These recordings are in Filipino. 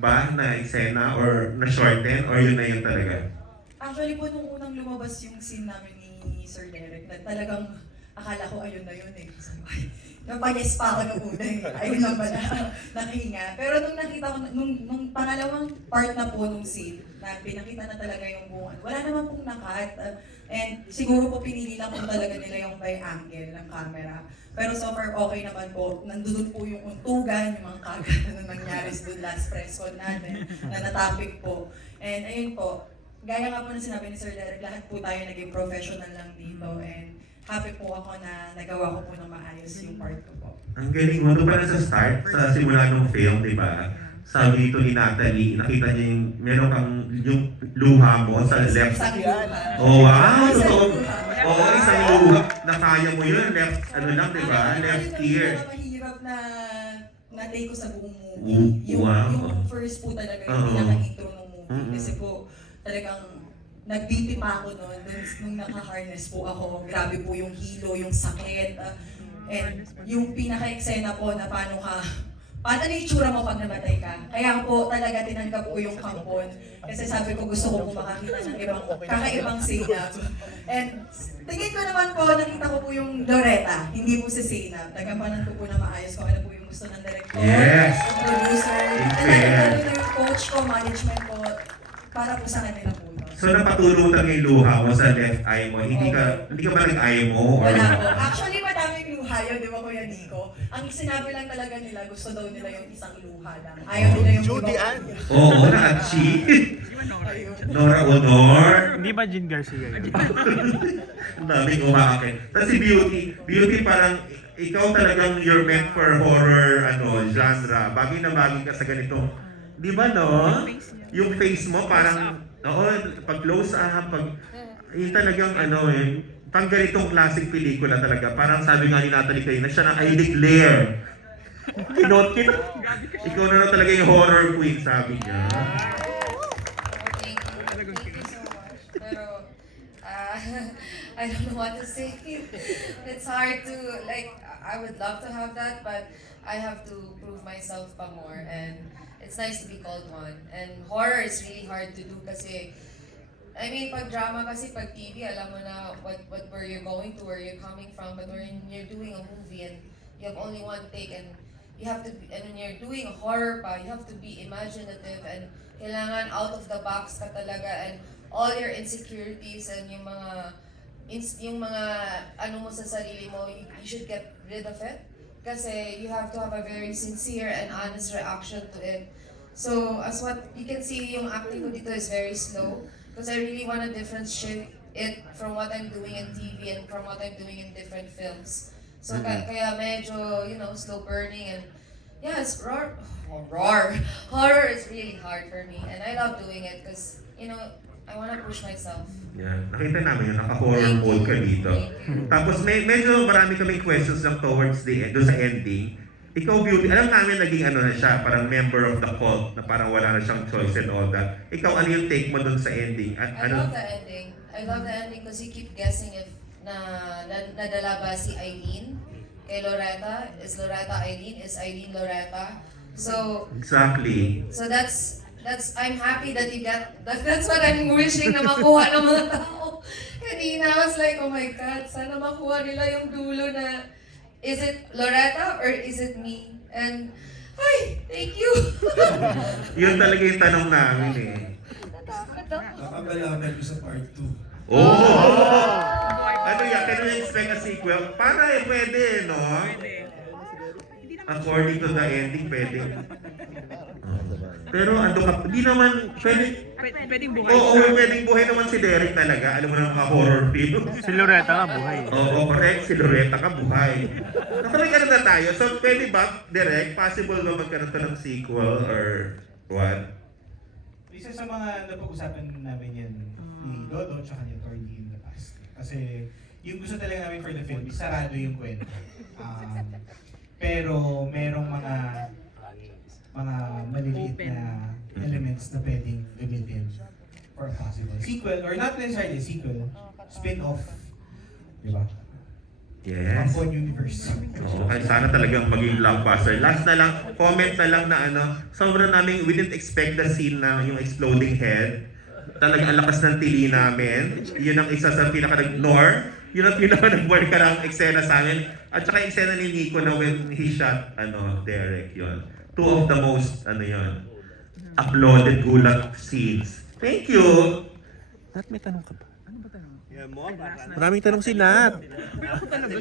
ba na eksena or na-shorten or yun na yun talaga? Actually po, nung unang lumabas yung scene namin ni Sir Derek, na talagang akala ko ayun na yun eh. Sabi ko, "Ay, napag-yes pa ako nung una eh. Ayun lang pala, nakahinga." Pero nung nakita ko, nung pangalawang part na po nung scene, na pinakita na talaga yung buong, wala naman pong nakat. And siguro po pinili lang po talaga nila yung by angle ng camera. Pero so far okay naman po. Nandun po yung untugan, yung mga kagat na nangyari doon last press con natin, na na-topic po. And ayun po, gaya nga po na sinabi ni Sir Derek, lahat po tayo naging professional lang dito. And happy po ako na nagawa ko po ng maayos yung part ko po. Ang galing mo. Doon pala sa start, sa simula ng film, di ba? Sabi ito ni Natalie, nakita niya yung, meron kang yung luha mo sa left. Isang luha. Oh, wow! Isang Totoo. luha. Oo, isang luha. Nakaya mo yun. Left, ano lang, di ba? Left ear. Yung mahirap na take ko sa buong Wow. movie. Yung first po talaga, yung Oo. pinaka-intro ng movie. Mm-mm. Kasi po, talagang nag-BP pa ako noon, nung naka-harness po ako. Grabe po yung hilo, yung sakit. And yung pinaka-eksena po na paano na yung itsura mo pag namatay ka. Kaya po talaga tinanggap ko yung kampon. Kasi sabi ko gusto ko po makakita ng kakaibang Zainab. And tingin ko naman po, nakita ko po yung Loretta, hindi po si Zainab. Tagampanan ko po na maayos kung ano po yung gusto ng director, Yes. yung producer, and lalo na yung coach ko, management ko, para po sa kanila po. So napatulong talaga yung luha mo sa left eye mo. Hindi ka ba nag-eye mo? Or... Wala po. Actually, madaming luha yun, di ba Kuya Nico? Ang sinabi lang talaga nila, gusto daw nila yung isang luha lang. Ayaw nila yung Judy ibang Ann. luha. Oo, na-achieve. Ayun. Nora Honor. Hindi ba Jean Garcia yun? Ang daming umakit. Tapos si Beauty. Beauty parang ikaw talagang you're meant for horror genre. Bagay na bagay ka sa ganitong, di ba no? Yung face mo parang, oo, pag close up, yun talagang pang ganitong classic pelikula talaga. Parang sabi nga ni Natalie kayo na siya na I declare. Kinot kita. Ikaw na talaga yung horror queen, sabi niya. Thank you so much. Pero, I don't know what to say. It's hard to, like, I would love to have that, but I have to prove myself pa more. And it's nice to be called one. And horror is really hard to do kasi, I mean, pag drama kasi, pag TV, alam mo na where you're going to, where you're coming from. But when you're doing a movie and you have only one take and you have to be, and when you're doing a horror pa, you have to be imaginative and kailangan out of the box ka talaga and all your insecurities and yung mga ano mo sa sarili mo, you should get rid of it. Kasi you have to have a very sincere and honest reaction to it. So, as what you can see, yung acting ko dito is very slow. Because I really want to differentiate it from what I'm doing in TV and from what I'm doing in different films. So, kaya medyo, slow burning and yeah, it's roar. Horror is really hard for me and I love doing it because, I want to push myself. Yeah. Nakita namin yun, naka-horror mode ka dito. Tapos medyo marami kaming questions lang towards the end, doon sa ending. Ikaw, Beauty, alam namin naging na siya, parang member of the cult, na parang wala na siyang choice and all that. Ikaw, ano yung take mo doon sa ending? I love the ending. I love the ending because you keep guessing if nadala ba si Eileen kay Loretta? Is Loretta Eileen? Is Eileen Loretta? So, Exactly. so that's I'm happy that you get that's what I'm wishing na makuha ng mga tao. Kanina I was like, oh my God, sana makuha nila yung dulo na is it Loretta or is it me? And ay, thank you. Yun talaga yung tanong namin eh. Natakot ako. Nakakalaman ko sa part 2. Oh! Ano yan? Can we expect a sequel? Para pwede, no? According to the ending, pwede. Pero di naman, Pwedeng buhay. Oo, pwedeng buhay naman si Derek talaga. Alam mo na mga horror film. Si Loretta nga buhay. Oo, correct. Si Loretta ka buhay. Nakamay na tayo. So, pwede ba, Derek, possible ba magkaroon to ng sequel or what? Isa sa mga napag-usapan namin yan ni Dodo at ni Tordy in the past. Kasi yung gusto talaga namin for the film is sarado yung kwento. Pero merong mga maliliit na elements na pwedeng gamitin for a possible sequel or not necessarily sequel, spin-off, di ba? Yes. Pangpon Universe. Oo, kaya sana talagang maging blockbuster. Last na lang, comment na lang na ano, sobrang namin, we didn't expect the scene na yung exploding head. Talagang ang lakas ng tili namin. Yun ang isa sa pinaka-nor. Yun ang pinaka-nag-work eksena sa amin. At saka yung eksena ni Nico na when he shot, Derek, yun. Two of the most, uploaded gulat scenes. Thank you! Nat, may tanong ka ba? Ano ba tanong? Maraming tanong si Nat. Ako talaga.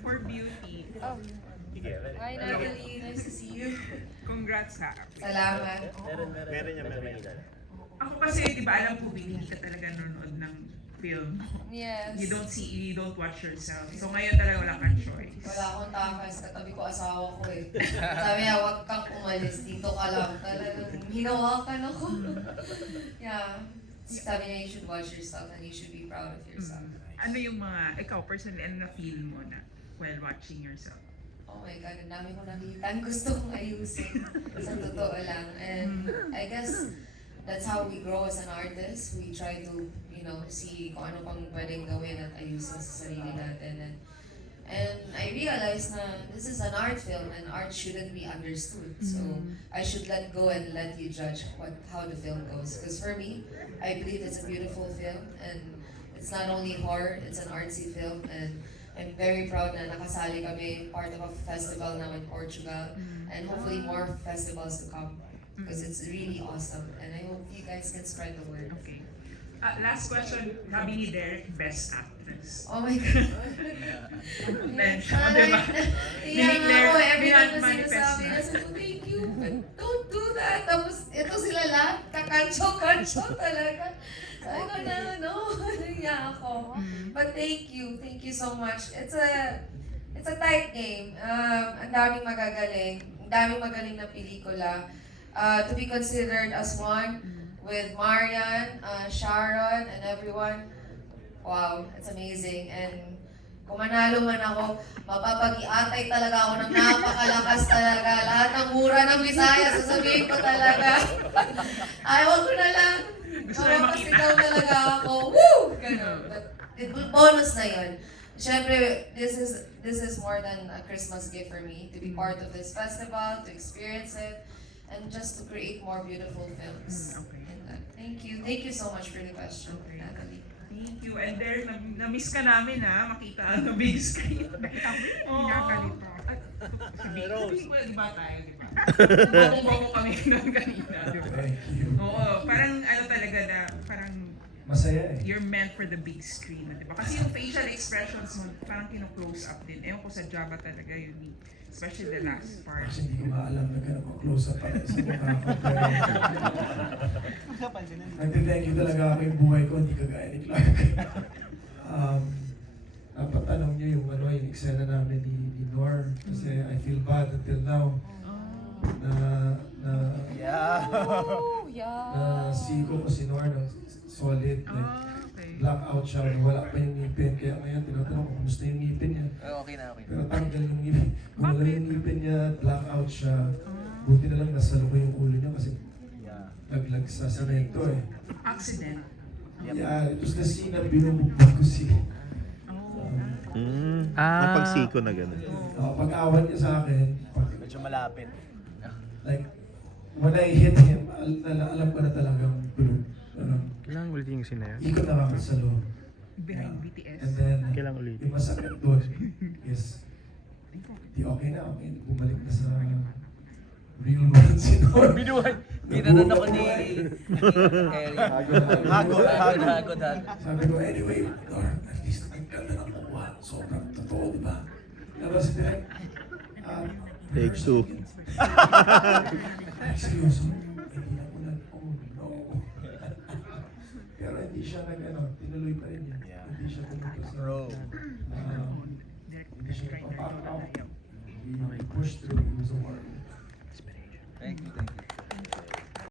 For beauty. Hi Natalie, nice to see you. Congrats ha. Salamat. Ako kasi, di ba, alam ko, hindi ka talaga nanonood ng film. Yes. You don't watch yourself. So ngayon talaga wala kang choice. Wala akong takas, katabi ko asawa ko eh. Sabi niya, huwag kang umalis, dito ka lang. Talagang hinawakan ako. Yeah. Sabi niya, you should watch yourself and you should be proud of yourself. Ano yung mga, ikaw personally, ano na-feel mo na while watching yourself? Oh my God, ang dami ko nakita. Ang gusto kong ayusin. Sa totoo lang. And I guess that's how we grow as an artist. We try to, see kung ano pang pwedeng gawin at ayusin sa sarili natin. And I realized na this is an art film and art shouldn't be understood. So I should let go and let you judge how the film goes. Because for me, I believe it's a beautiful film and it's not only horror, it's an artsy film. And I'm very proud na nakasali kami part of a festival now in Portugal and hopefully more festivals to come because it's really awesome and I hope you guys can spread the word. Okay. Last question, sabi ni Derek, best actress. Oh my God. Mention, di ba? Iyan nga ako, every time na Manifest sinasabi na. na, sabi ko, thank you, but don't do that. Tapos, ito sila lahat, kakancho-kancho talaga. Sabi ko na, no, naiya ako. But thank you so much. It's a tight game. Ang daming magagaling, ang daming magaling na pelikula. To be considered as one with Marian, Sharon, and everyone. Wow, it's amazing. And kung manalo man ako, mapapag-iatay talaga ako ng napakalakas talaga. Lahat ng mura ng Bisaya, sasabihin ko talaga. Ayaw ko na lang. Gusto na makita. Mapapasigaw talaga ako. Woo! Ganun. But bonus na yun. Siyempre, this is more than a Christmas gift for me. To be part of this festival, to experience it, and just to create more beautiful films. Okay. Thank you. Thank you so much for the question, Natalie. Thank you. And there, na-miss ka namin ha, makita ang big screen. Oo. Sabihin mo, di ba tayo, di ba? Bobo kami ng kanina. Thank you. Oo, parang talaga na, parang Masaya eh. you're meant for the big screen, di ba? Kasi yung facial expressions mo, parang kino-close up din. Ewan ko sa Java talaga yun, especially the last part. Kasi hindi ko maalam na gano'n close up pala sa mukha ko. Nagte-thank you talaga ako yung buhay ko, hindi kagaya ni Clark. Napatanong niyo yung yung eksena namin ni Nor. Kasi I feel bad until now. Na si ko si Nor ng solid. Okay. Blackout siya, wala pa yung ngipin. Kaya ngayon, tinatanong ko, kumusta yung ngipin niya? Okay na. Pero tanggal yung ngipin. Kung wala yung ngipin niya, blackout siya. Buti na lang nasa loob yung ulo niya kasi naglag sa semento eh. Accident. Yeah, it was the scene na binubugbog ko si... Napagsiko na gano'n. Pag-awan niya sa akin, Medyo malapit. like, when I hit him, alam ko na talagang bulog. Kailangan ulitin yung scene na yan. Ikot na ako sa loob. Behind BTS. And then, Kailangan ulitin. yung masakit doon is, di okay na, bumalik na sa real world si Nor. Binuhay! Ginanon ako ni Hagod. Sabi ko, anyway, Nor, at least ang ganda ng kuha. Sobrang totoo, di ba? Tapos direct, Take two. seryoso, hindi na ko oh no. Pero hindi siya tinuloy pa rin niya. Hindi siya pumunta sa... hindi siya papack out. He pushed through. He was a warrior. Thank you.